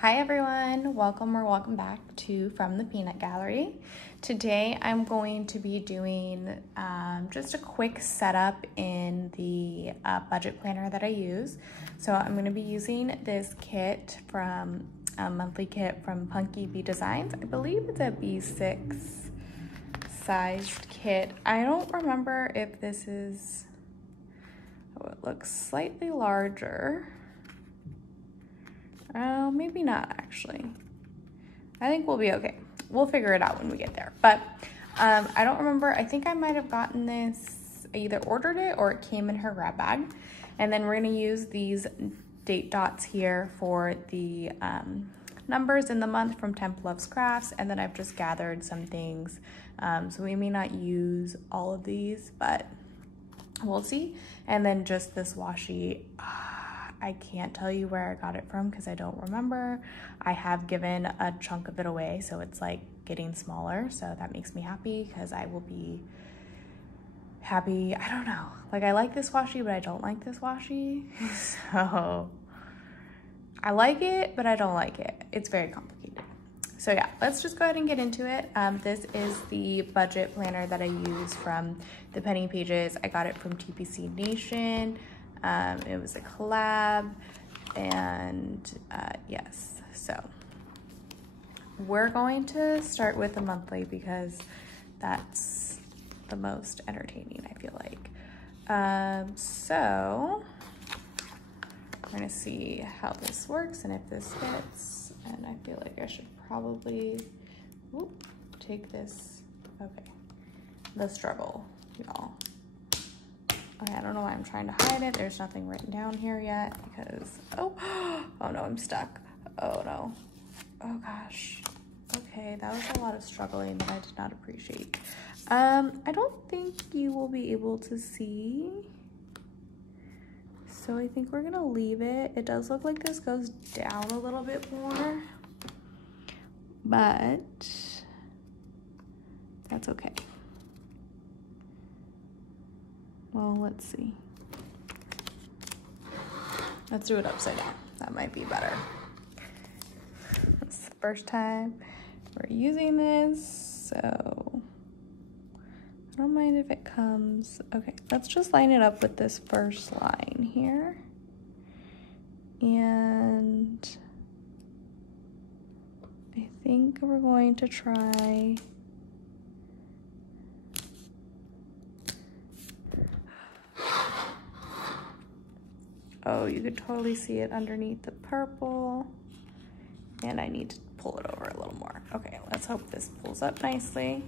Hi everyone, welcome back to From the Peanut Gallery. Today I'm going to be doing just a quick setup in the budget planner that I use. So I'm going to be using this kit from a monthly kit from Punky Bee Designs. I believe it's a B6 sized kit. I don't remember if this is, it looks slightly larger. Oh, maybe not actually. I think we'll be okay. We'll figure it out when we get there. But I don't remember. I think I might have gotten this, I either ordered it or it came in her grab bag. And then we're gonna use these date dots here for the numbers in the month from Temp Loves Crafts. And then I've just gathered some things. So we may not use all of these, but we'll see. And then just this washi. I can't tell you where I got it from because I don't remember. I have given a chunk of it away, so it's like getting smaller. So that makes me happy because I will be happy. I don't know. Like I like this washi, but I don't like this washi. So I like it, but I don't like it. It's very complicated. So yeah, let's just go ahead and get into it. This is the budget planner that I use from the Penny Pages. I got it from TPC Nation. It was a collab, and yes, so we're going to start with the monthly because that's the most entertaining, I feel like. So we're gonna see how this works and if this fits, and I feel like I should probably take this. Okay, the struggle, y'all. Okay, I don't know why I'm trying to hide it. There's nothing written down here yet because, oh no, I'm stuck. Oh no, oh gosh. Okay, that was a lot of struggling that I did not appreciate. I don't think you will be able to see. So I think we're gonna leave it. It does look like this goes down a little bit more, but that's okay. Well, let's see. Let's do it upside down. That might be better. It's the first time we're using this, so I don't mind if it comes. Okay, let's just line it up with this first line here. And I think we're going to try oh, you could totally see it underneath the purple. And I need to pull it over a little more. Okay, let's hope this pulls up nicely.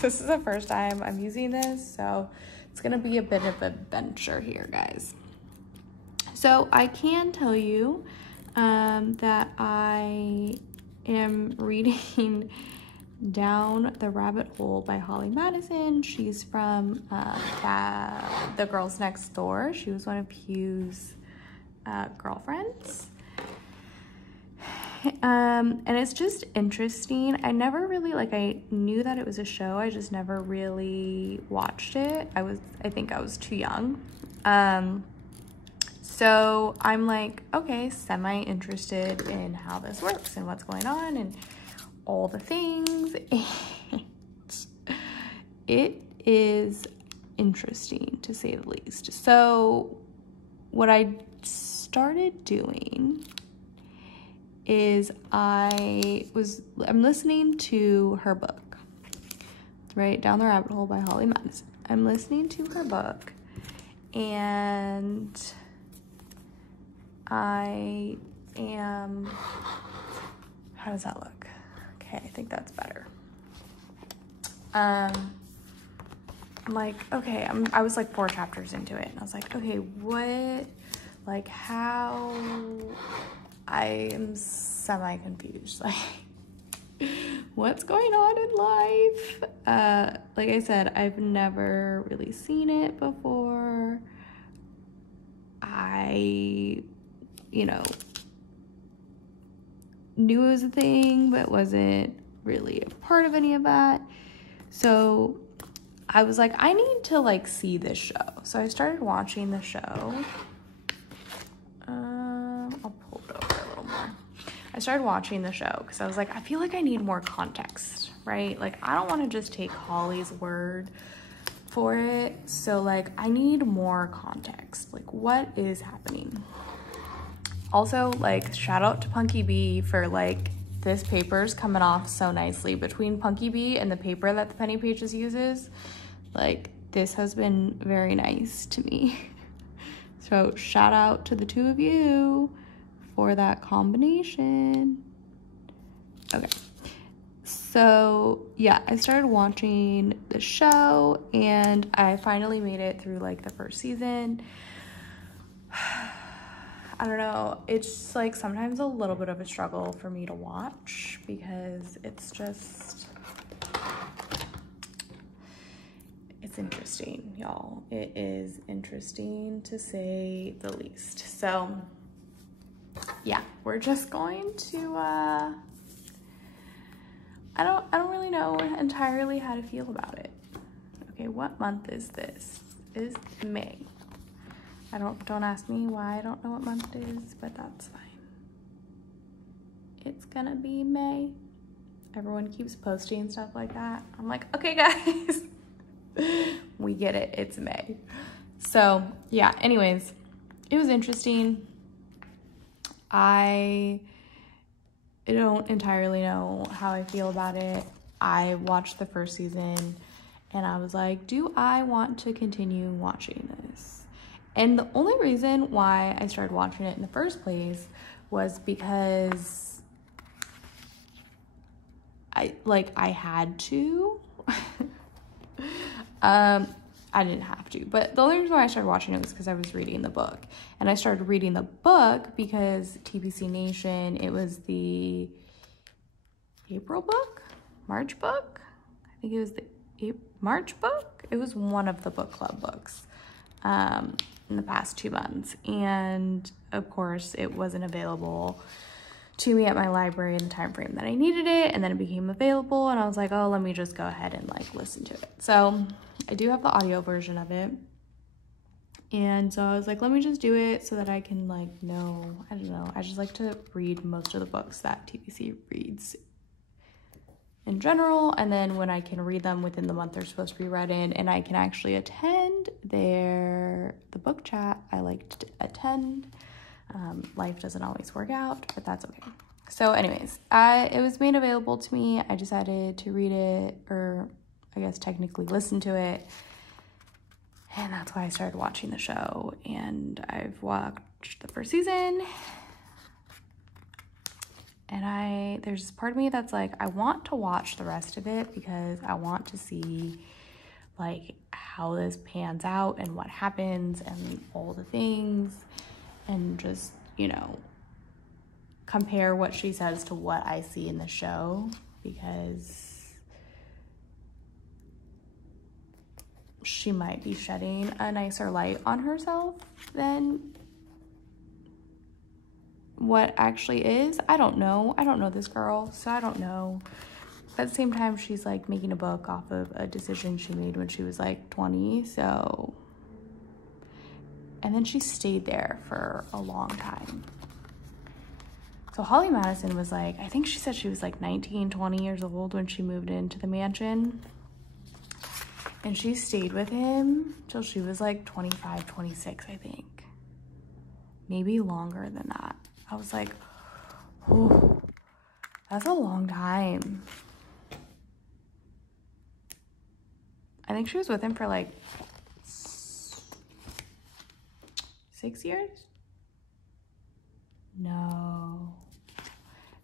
This is the first time I'm using this, so it's gonna be a bit of an adventure here, guys. So I can tell you that I am reading Down the Rabbit Hole by Holly Madison. She's from The Girls Next Door. She was one of Hugh's girlfriends. And it's just interesting. I never really, I knew that it was a show. I just never really watched it. I think I was too young. So I'm like, okay, semi-interested in how this works and what's going on and all the things. And it is interesting to say the least. So what I started doing is I'm listening to her book, right? Down the Rabbit Hole by Holly Madison. I'm listening to her book and I am, how does that look? Okay, I think that's better. I'm like, okay, I was like 4 chapters into it and I was like, okay, how, I am semi-confused. Like, what's going on in life? Like I said, I've never really seen it before. I, knew it was a thing, but wasn't really a part of any of that. So I was like, I need to see this show. So I started watching the show. I started watching the show because I was like, I feel like I need more context, right? Like, I don't want to just take Holly's word for it. So like, I need more context. Like, what is happening? Also, like, shout out to Punky Bee for like, this paper's coming off so nicely. Between Punky Bee and the paper that the Penny Pages uses, like, this has been very nice to me. So shout out to the two of you for that combination. Okay. So yeah, I started watching the show and I finally made it through like the first season. I don't know, it's like sometimes a little bit of a struggle for me to watch because it's just, it's interesting, y'all. It is interesting to say the least. So yeah, we're just going to, I don't really know entirely how to feel about it. Okay, what month is this? It's May. Don't ask me why I don't know what month it is, but that's fine. It's gonna be May. Everyone keeps posting stuff like that. I'm like, okay guys, we get it, it's May. So yeah, anyways, it was interesting. I don't entirely know how I feel about it. I watched the first season and I was like, do I want to continue watching this? And the only reason why I started watching it in the first place was because I had to. I didn't have to, but the only reason why I started watching it was because I was reading the book. And I started reading the book because TPC Nation, it was the April book? March book? I think it was the March book? It was one of the book club books in the past 2 months. And of course, it wasn't available to me at my library in the time frame that I needed it, and then it became available and I was like, oh, let me just go ahead and like listen to it. So I do have the audio version of it, and so I was like, let me just do it so that I can like know, I don't know, I just like to read most of the books that TPC reads in general, and then when I can read them within the month they're supposed to be read in and I can actually attend the book chat, I like to attend. Life doesn't always work out, but that's okay. So anyways, it was made available to me. I decided to read it, or I guess technically listen to it. And that's why I started watching the show. And I've watched the first season. And there's this part of me that's like, I want to watch the rest of it because I want to see like how this pans out and what happens and all the things. And just, you know, compare what she says to what I see in the show, because she might be shedding a nicer light on herself than what actually is. I don't know. I don't know this girl, so I don't know. But at the same time, she's like making a book off of a decision she made when she was like 20, so... And then she stayed there for a long time. So Holly Madison was like, I think she said she was like 19, 20 years old when she moved into the mansion. And she stayed with him till she was like 25, 26, I think. Maybe longer than that. I was like, oh, that's a long time. I think she was with him for like 6 years? No.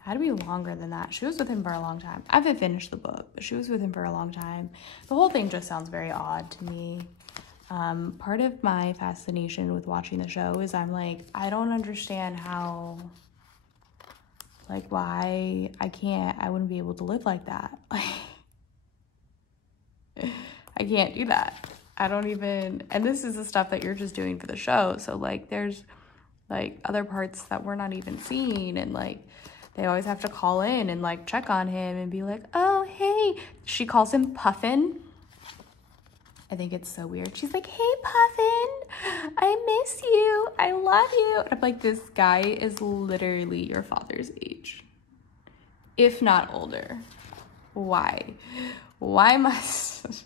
Had to be longer than that. She was with him for a long time. I haven't finished the book, but she was with him for a long time. The whole thing just sounds very odd to me. Part of my fascination with watching the show is I'm like, I don't understand how, like, why I wouldn't be able to live like that. I can't do that. I don't even, and this is the stuff that you're just doing for the show. So like there's like other parts that we're not even seeing, and like they always have to call in and like check on him and be like, oh, hey, she calls him Puffin. I think it's so weird. She's like, hey, Puffin, I miss you. I love you. And I'm like, this guy is literally your father's age. if not older. Why? Why must...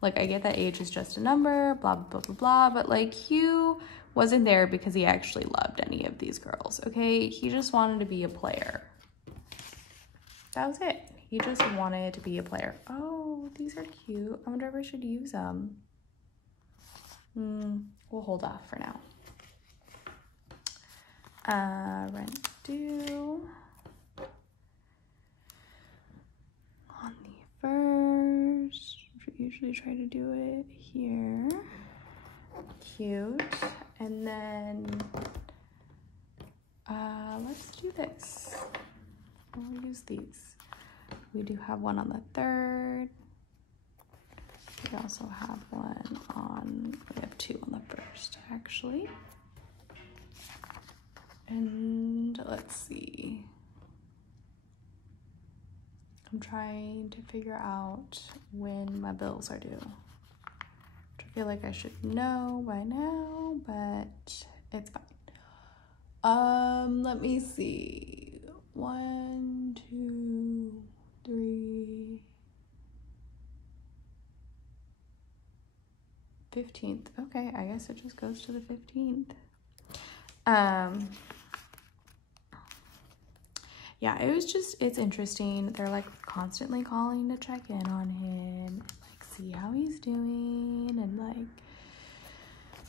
Like, I get that age is just a number, blah, blah, blah, blah, but like, Hugh wasn't there because he actually loved any of these girls, okay? He just wanted to be a player. That was it. He just wanted to be a player. Oh, these are cute. I wonder if I should use them. We'll hold off for now. Rent due on the first. We usually try to do it here. Cute. And then let's do this. We'll use these. We do have one on the 3rd. We also have one on, we have 2 on the 1st actually. And let's see. I'm trying to figure out when my bills are due. I feel like I should know by now, but it's fine. Let me see. 1, 2, 3. 15th. Okay, I guess it just goes to the 15th. Yeah, it's interesting. They're like constantly calling to check in on him, like see how he's doing, and like,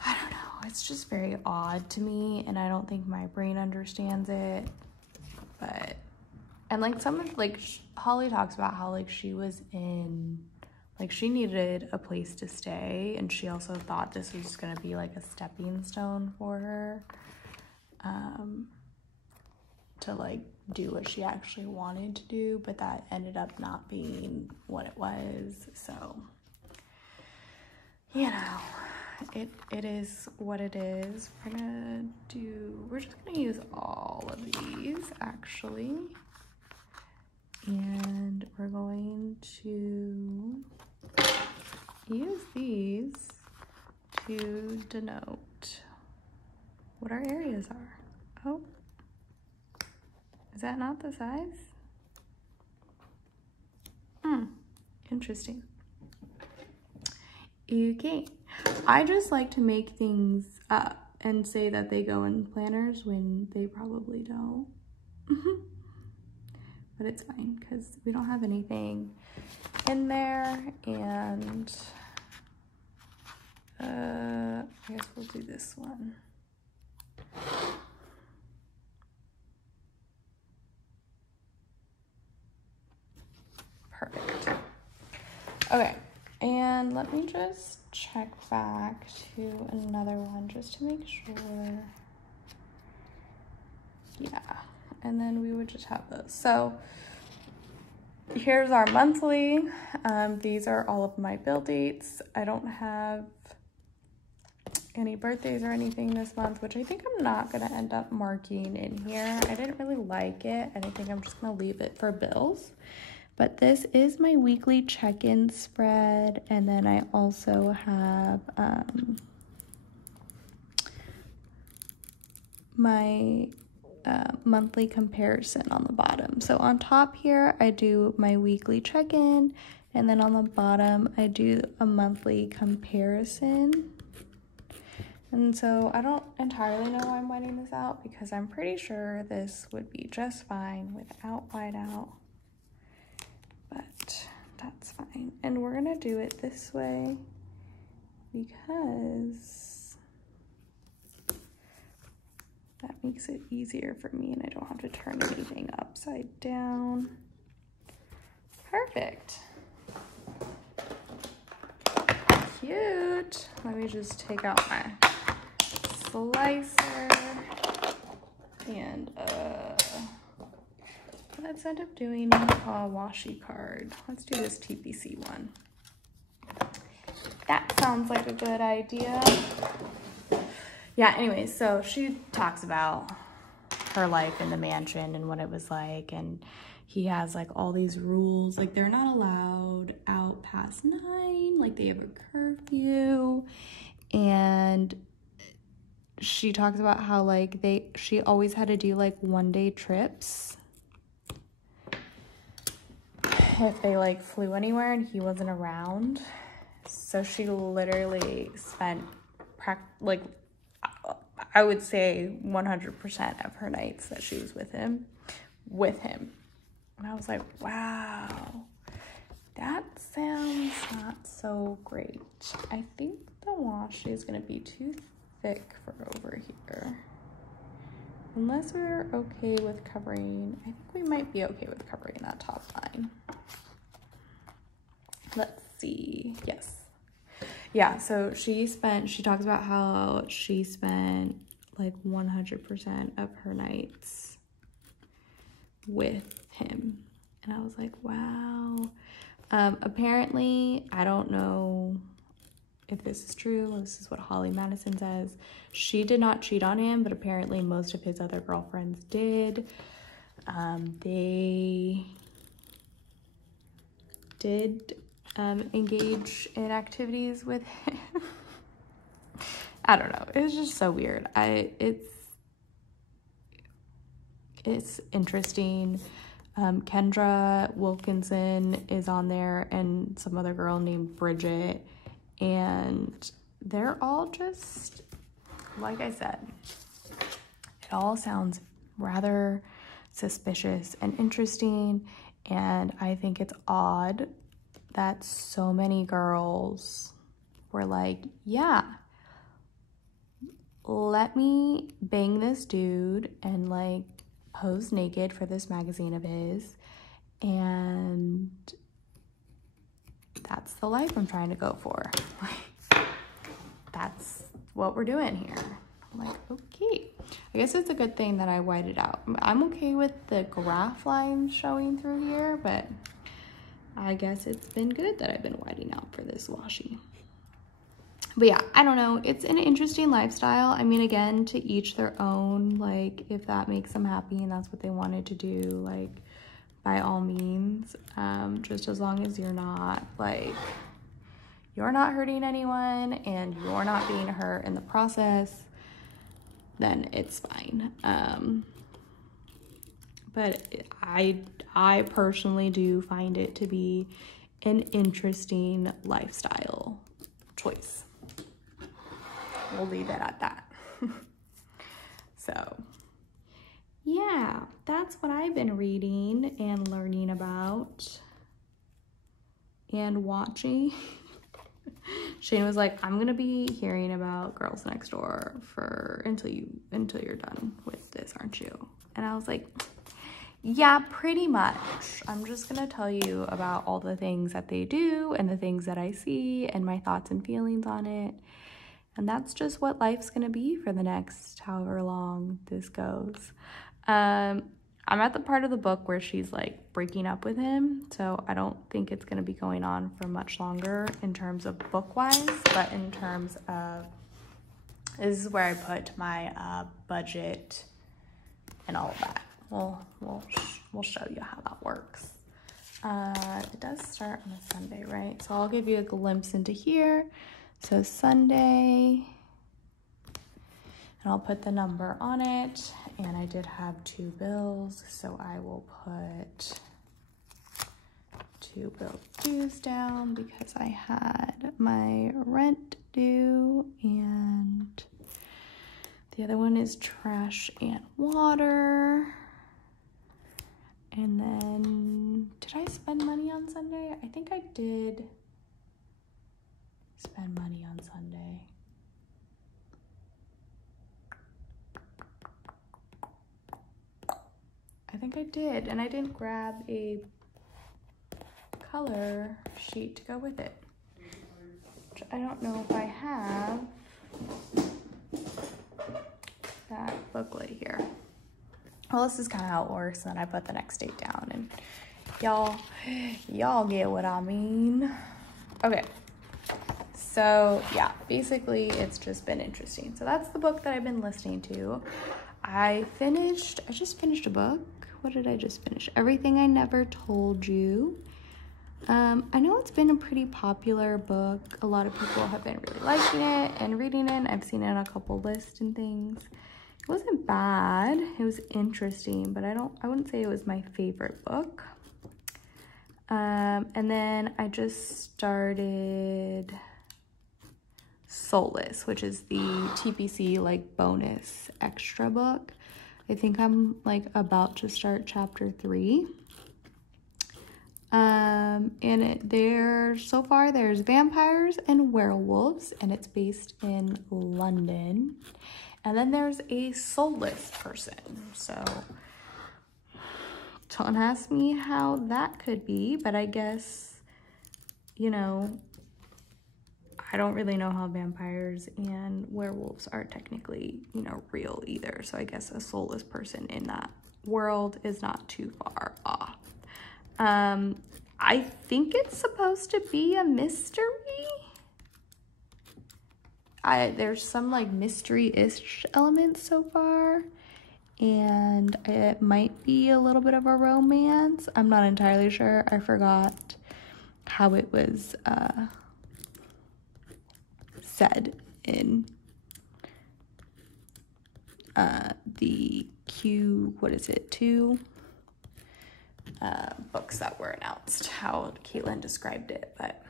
I don't know, it's just very odd to me, and I don't think my brain understands it. But, and like Holly talks about how like she was in, like she needed a place to stay, and she also thought this was gonna be like a stepping stone for her, to like do what she actually wanted to do, but that ended up not being what it was. So, you know, it is what it is. We're just gonna use all of these actually, and we're going to use these to denote what our areas are. Oh, is that not the size? Interesting. Okay, I just like to make things up and say that they go in planners when they probably don't. But it's fine because we don't have anything in there, and I guess we'll do this one. Perfect. Okay, and let me just check back to another one just to make sure. Yeah, and then we would just have those. So here's our monthly. These are all of my bill dates. I don't have any birthdays or anything this month, which I think I'm not gonna end up marking in here. I didn't really like it, and I think I'm just gonna leave it for bills. But this is my weekly check-in spread, and then I also have my monthly comparison on the bottom. So on top here, I do my weekly check-in, and then on the bottom, I do a monthly comparison. And so I don't entirely know why I'm whiting this out, because I'm pretty sure this would be just fine without whiteout. But that's fine. And we're gonna do it this way because that makes it easier for me, and I don't have to turn anything upside down. Perfect. Cute. Let me just take out my slicer, and let's end up doing a washi card. Let's do this TPC one. That sounds like a good idea. Yeah, anyways, so she talks about her life in the mansion and what it was like, and he has like all these rules, like they're not allowed out past 9, like they have a curfew, and she talks about how like she always had to do like 1-day trips if they like flew anywhere and he wasn't around. So she literally spent like, I would say 100% of her nights that she was with him. And I was like, wow, that sounds not so great. I think the washi is gonna be too thick for over here. Unless we're okay with covering, I think we might be okay with covering that top line. Let's see, yes. Yeah, so she talks about how she spent like 100% of her nights with him. And I was like, wow. Apparently, I don't know if this is true. This is what Holly Madison says. She did not cheat on him, but apparently most of his other girlfriends did. They did engage in activities with him. I don't know. It's just so weird. It's interesting. Kendra Wilkinson is on there and some other girl named Bridget, and they're all just, like I said, it all sounds rather suspicious and interesting, and I think it's odd that so many girls were like, yeah, let me bang this dude and like pose naked for this magazine of his, and that's the life I'm trying to go for. That's what we're doing here. I'm like, okay. I guess it's a good thing that I whited out. I'm okay with the graph lines showing through here, but I guess it's been good that I've been whiting out for this washi. But yeah, I don't know. It's an interesting lifestyle. I mean, again, to each their own. Like, if that makes them happy and that's what they wanted to do, like, by all means. Just as long as you're not, like, you're not hurting anyone and you're not being hurt in the process, then it's fine. But I personally do find it to be an interesting lifestyle choice. We'll leave it at that. So, yeah, that's what I've been reading and learning about and watching. Shane was like, I'm gonna be hearing about Girls Next Door until you're done with this, aren't you? And I was like, yeah, pretty much. I'm just gonna tell you about all the things that they do and the things that I see and my thoughts and feelings on it. And that's just what life's gonna be for the next however long this goes. I'm at the part of the book where she's like breaking up with him, so I don't think it's gonna be going on for much longer in terms of book-wise, but in terms of, this is where I put my budget and all of that. We'll show you how that works. It does start on a Sunday, right? So I'll give you a glimpse into here. So Sunday, and I'll put the number on it. And I did have 2 bills, so I will put 2 bill dues down because I had my rent due and the other one is trash and water. And then, did I spend money on Sunday? I think I did spend money on Sunday. I think I did, and I didn't grab a color sheet to go with it, which I don't know if I have that booklet here. Well, this is kind of how it works, and then I put the next date down, and y'all get what I mean. Okay, so yeah, basically it's just been interesting. So that's the book that I've been listening to. I just finished a book. What did I just finish? Everything I Never Told You. I know it's been a pretty popular book. A lot of people have been really liking it and reading it. I've seen it on a couple lists and things. It wasn't bad. It was interesting, but I wouldn't say it was my favorite book. And then I just started Soulless, which is the TPC like bonus extra book. I think I'm like about to start chapter 3. And so far there's vampires and werewolves, and it's based in London. And then there's a soulless person. So don't ask me how that could be, but I guess, you know, I don't really know how vampires and werewolves are technically, you know, real either. So I guess a soulless person in that world is not too far off. I think it's supposed to be a mystery. There's some like mystery-ish elements so far, and it might be a little bit of a romance. I'm not entirely sure. I forgot how it was said in the two books that were announced, how Caitlin described it, but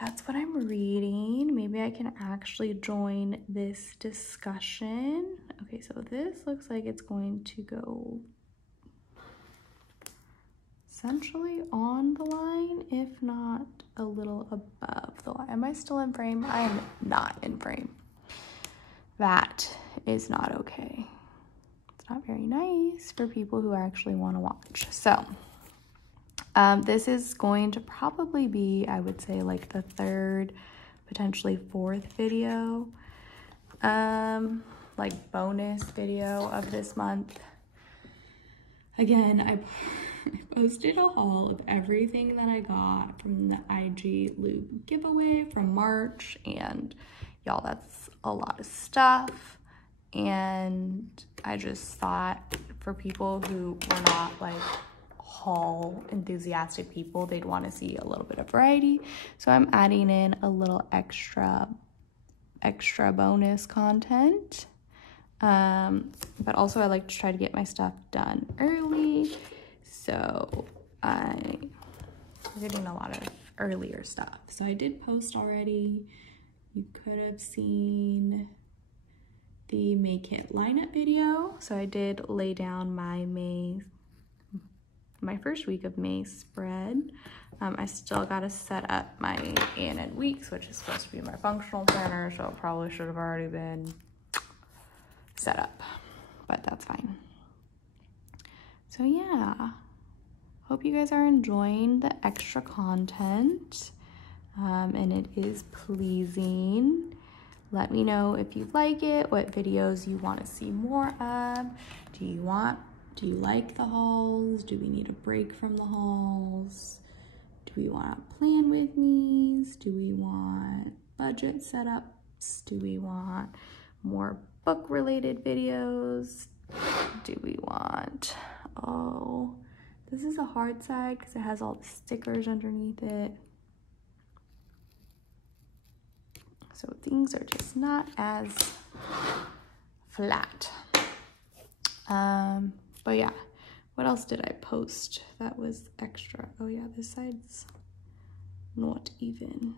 that's what I'm reading. Maybe I can actually join this discussion. Okay, so this looks like it's going to go essentially on the line, if not a little above the line. Am I still in frame? I am not in frame. That is not okay. It's not very nice for people who actually want to watch. So this is going to probably be, I would say, like the 3rd, potentially 4th video, like bonus video of this month. Again, I posted a haul of everything that I got from the IG Lube giveaway from March, and y'all, that's a lot of stuff. And I just thought for people who were not like haul enthusiastic people, they'd want to see a little bit of variety. So I'm adding in a little extra bonus content. But also I like to try to get my stuff done early. So I'm getting a lot of earlier stuff. So I did post already. You could have seen the May Kit lineup video. So I did lay down my first week of May spread. I still got to set up my ANN weeks, which is supposed to be my functional planner, so it probably should have already been set up, but that's fine. So yeah, hope you guys are enjoying the extra content, and it is pleasing. Let me know if you like it, what videos you want to see more of. Do you like the hauls? Do we need a break from the hauls? Do we want plan with me's? Do we want budget setups? Do we want more book related videos? Do we want, oh, this is a hard side because it has all the stickers underneath it. So things are just not as flat. But yeah, what else did I post that was extra? Oh yeah, this side's not even.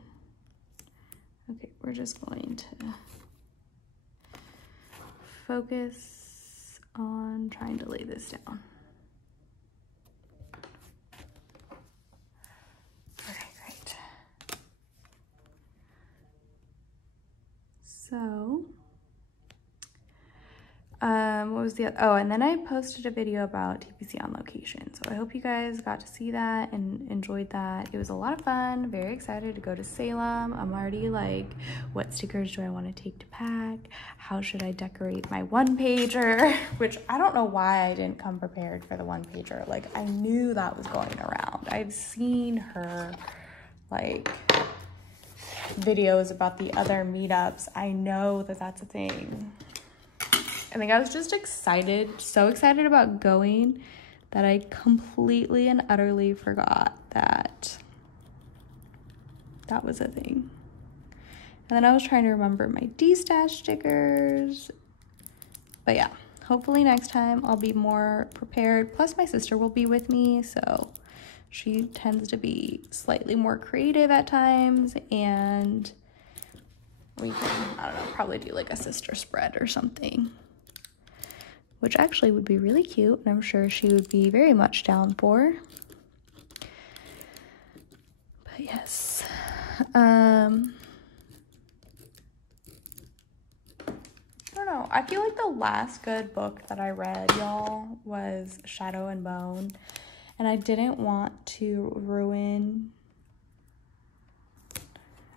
Okay, we're just going to focus on trying to lay this down. Okay, great. So, what was the other? Oh, and then I posted a video about TPC on location. So I hope you guys got to see that and enjoyed that. It was a lot of fun. Very excited to go to Salem. I'm already like, what stickers do I want to take to pack? How should I decorate my one-pager? Which I don't know why I didn't come prepared for the one-pager. Like, I knew that was going around. I've seen her like videos about the other meetups. I know that that's a thing. I think I was just excited, so excited about going that I completely and utterly forgot that that was a thing. And then I was trying to remember my D-stash stickers. But yeah, hopefully next time I'll be more prepared. Plus my sister will be with me, so She tends to be slightly more creative at times, and we can, I don't know, probably do like a sister spread or something, which actually would be really cute, and I'm sure she would be very much down for. But yes, I don't know. I feel like the last good book that I read, y'all, was Shadow and Bone, and I didn't want to ruin.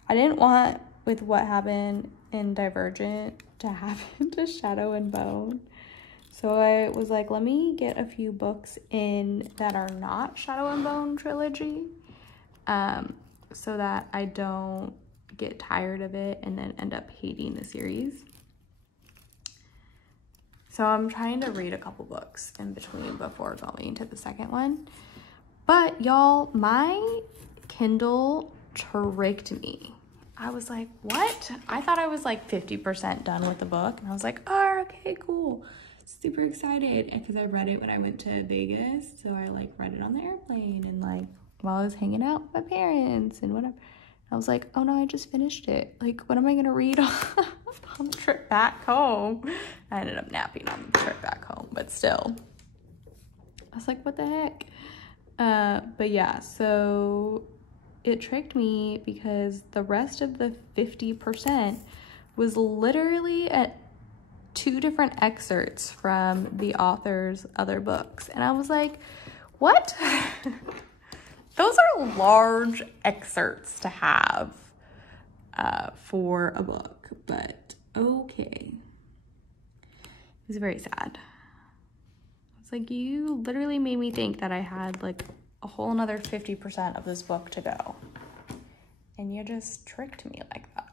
I didn't want, with what happened in Divergent, to happen to Shadow and Bone. So I was like, let me get a few books in that are not Shadow and Bone trilogy, so that I don't get tired of it and then end up hating the series. So I'm trying to read a couple books in between before going to the second one. But y'all, my Kindle tricked me. I was like, what? I thought I was like 50% done with the book. And I was like, oh, okay, cool. Super excited. Because I read it when I went to Vegas. So I like read it on the airplane and like while I was hanging out with my parents and whatever. I was like, oh no, I just finished it. Like, what am I gonna read on the trip back home? I ended up napping on the trip back home, but still. I was like, what the heck? But yeah, so it tricked me because the rest of the 50% was literally at 2 different excerpts from the author's other books. And I was like, what? Those are large excerpts to have for a book, but okay. It was very sad. It's like, you literally made me think that I had like a whole another 50% of this book to go. And you just tricked me like that.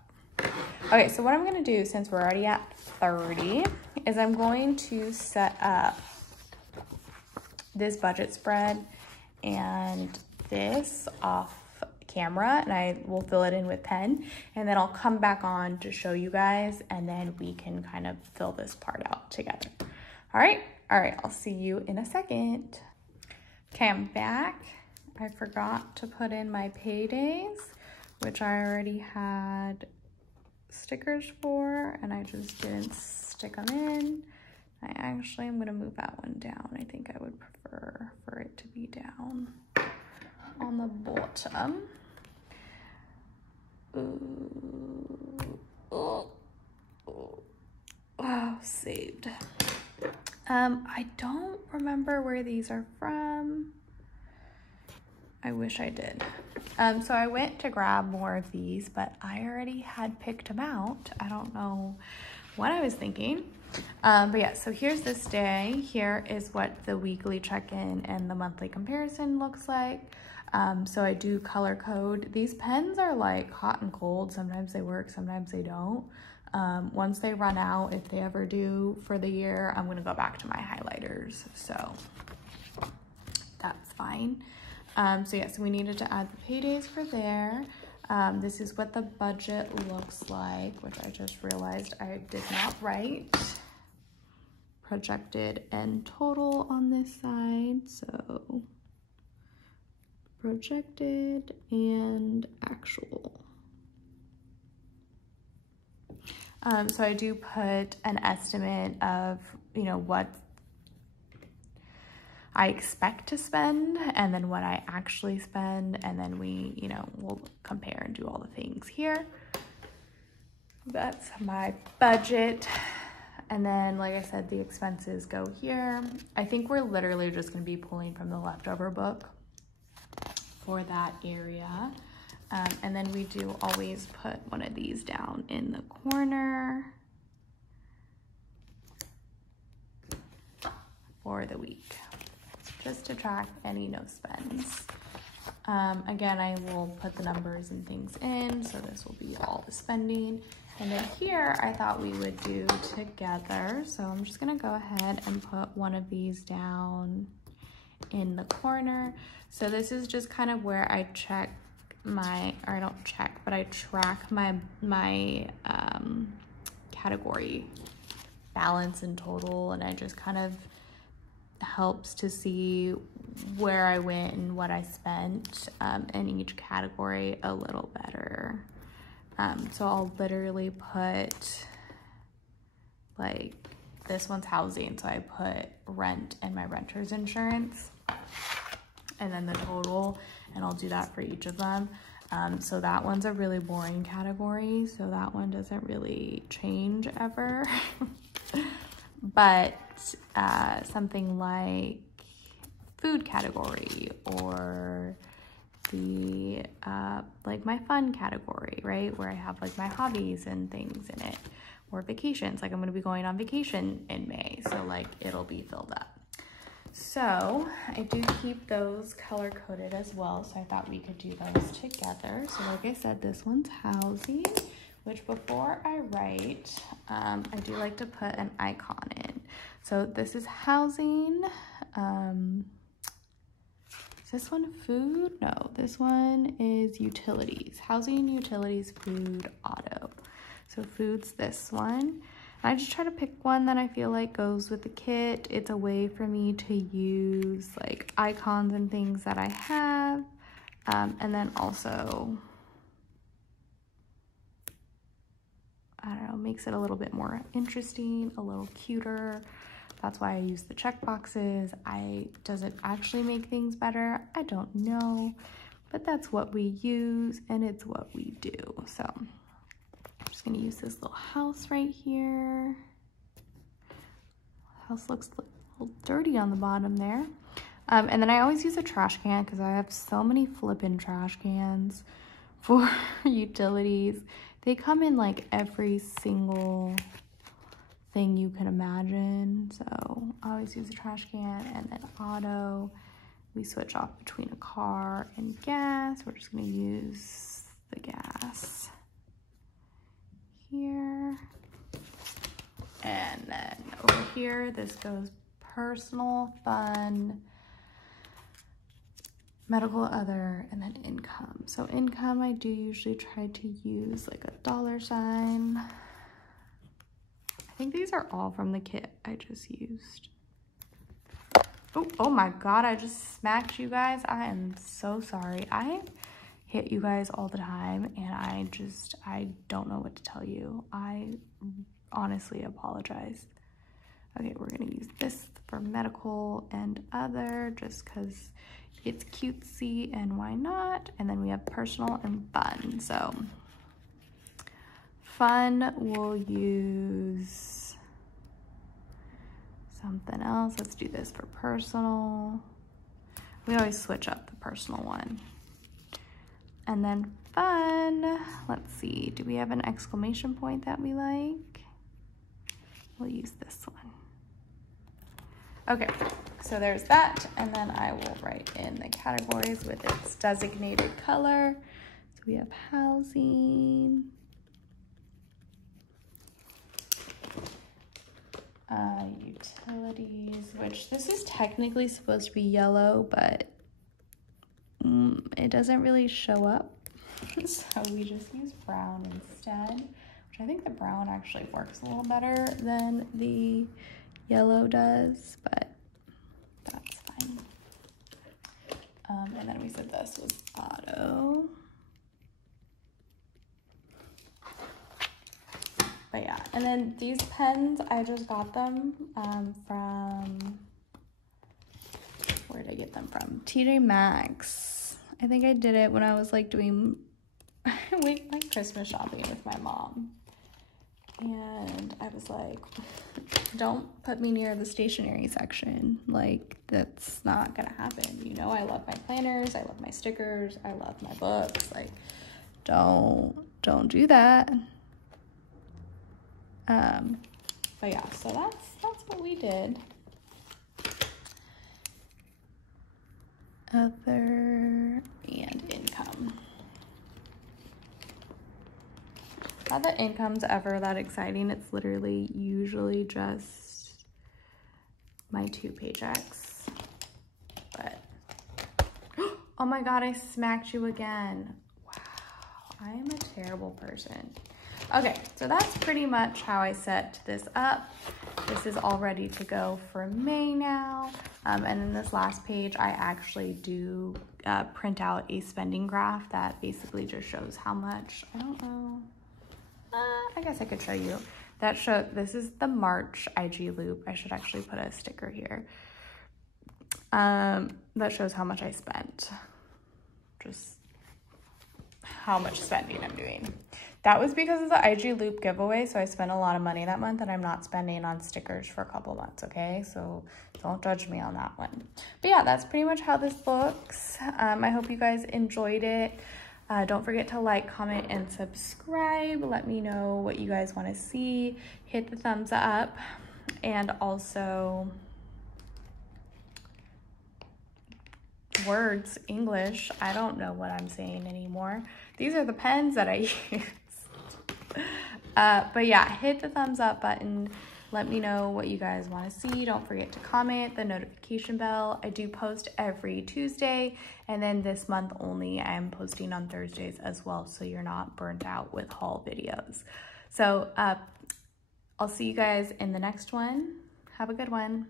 Okay, so what I'm gonna do, since we're already at 30, is I'm going to set up this budget spread and this off camera, and I will fill it in with pen, and then I'll come back on to show you guys, and then we can kind of fill this part out together. All right, I'll see you in a second. Okay, I'm back. I forgot to put in my paydays, which I already had stickers for, and I just didn't stick them in. I actually am gonna move that one down. I think I would prefer for it to be down on the bottom. Oh, saved. I don't remember where these are from. I wish I did. So I went to grab more of these, but I already had picked them out. I don't know what I was thinking. But yeah, so here's this day. Here is what the weekly check-in and the monthly comparison looks like. So I do color code. These pens are like hot and cold. Sometimes they work, sometimes they don't. Once they run out, if they ever do for the year, I'm gonna go back to my highlighters. So that's fine. So yeah, so we needed to add the paydays for there. This is what the budget looks like, which I just realized I did not write. Projected and total on this side. So projected and actual. So I do put an estimate of, you know, what I expect to spend and then what I actually spend, and then we, you know, we'll compare and do all the things here. That's my budget. And then, like I said, the expenses go here. I think we're literally just gonna be pulling from the leftover book for that area. And then we do always put one of these down in the corner for the week, just to track any no spends. Again, I will put the numbers and things in, so this will be all the spending. And then here, I thought we would do together. So I'm just gonna go ahead and put one of these down in the corner. So this is just kind of where I check my, or I don't check, but I track my category balance and total, and I just kind of helps to see where I went and what I spent in each category a little better. So I'll literally put, like, this one's housing, so I put rent and my renter's insurance, and then the total, and I'll do that for each of them. So that one's a really boring category, so that one doesn't really change ever. But something like food category, or the like my fun category, right, where I have like my hobbies and things in it, or vacations, like I'm going to be going on vacation in May, so like it'll be filled up. So I do keep those color coded as well, so I thought we could do those together. So like I said, this one's housing, which before I write, I do like to put an icon in. So this is housing. Is this one food? No, this one is utilities. Housing, utilities, food, auto. So food's this one. I just try to pick one that I feel like goes with the kit. It's a way for me to use like icons and things that I have. And then also, I don't know, makes it a little bit more interesting, a little cuter. That's why I use the check boxes. Does it actually make things better? I don't know, but that's what we use and it's what we do. So I'm just gonna use this little house right here. House looks a little dirty on the bottom there. And then I always use a trash can because I have so many flippin' trash cans for utilities. They come in like every single thing you can imagine. So I always use a trash can. And then auto, we switch off between a car and gas. We're just gonna use the gas here. And then over here, this goes personal, fun, medical, other, and then income. So income, I do usually try to use like a $sign. I think these are all from the kit I just used. Oh my God, I just smacked you guys. I am so sorry. I hit you guys all the time and I don't know what to tell you. I honestly apologize. Okay, we're gonna use this for medical and other just because it's cutesy and why not? And then we have personal and fun. So fun, we'll use something else. Let's do this for personal. We always switch up the personal one. And then fun, let's see, do we have an exclamation point that we like? We'll use this one. Okay, so there's that, and then I will write in the categories with its designated color. So we have housing, utilities, which this is technically supposed to be yellow, but it doesn't really show up. So we just use brown instead, which I think the brown actually works a little better than the yellow does, but that's fine. And then we said this was auto. But yeah, and then these pens, I just got them from, where did I get them from? TJ Maxx. I think I did it when I was like doing like Christmas shopping with my mom. And I was like, don't put me near the stationery section. Like, that's not gonna happen. You know, I love my planners, I love my stickers, I love my books. Like, don't do that. But yeah, so that's what we did. Other and income. Not that income's ever that exciting. It's literally usually just my 2 paychecks. But, oh my God, I smacked you again. Wow, I am a terrible person. Okay, so that's pretty much how I set this up. This is all ready to go for May now. And in this last page, I actually do print out a spending graph that basically just shows how much, I don't know, I guess I could show you. This is the March IG loop. I should actually put a sticker here. That shows how much I spent. Just how much spending I'm doing. That was because of the IG loop giveaway, so I spent a lot of money that month and I'm not spending on stickers for a couple months, okay? So don't judge me on that one. But yeah, that's pretty much how this looks. I hope you guys enjoyed it. Don't forget to like, comment, and subscribe. Let me know what you guys want to see. Hit the thumbs up. And also, words, English. I don't know what I'm saying anymore. These are the pens that I use. But yeah, hit the thumbs up button. Let me know what you guys want to see. Don't forget to comment, the notification bell. I do post every Tuesday, and then this month only I'm posting on Thursdays as well, so you're not burnt out with haul videos. So I'll see you guys in the next one. Have a good one.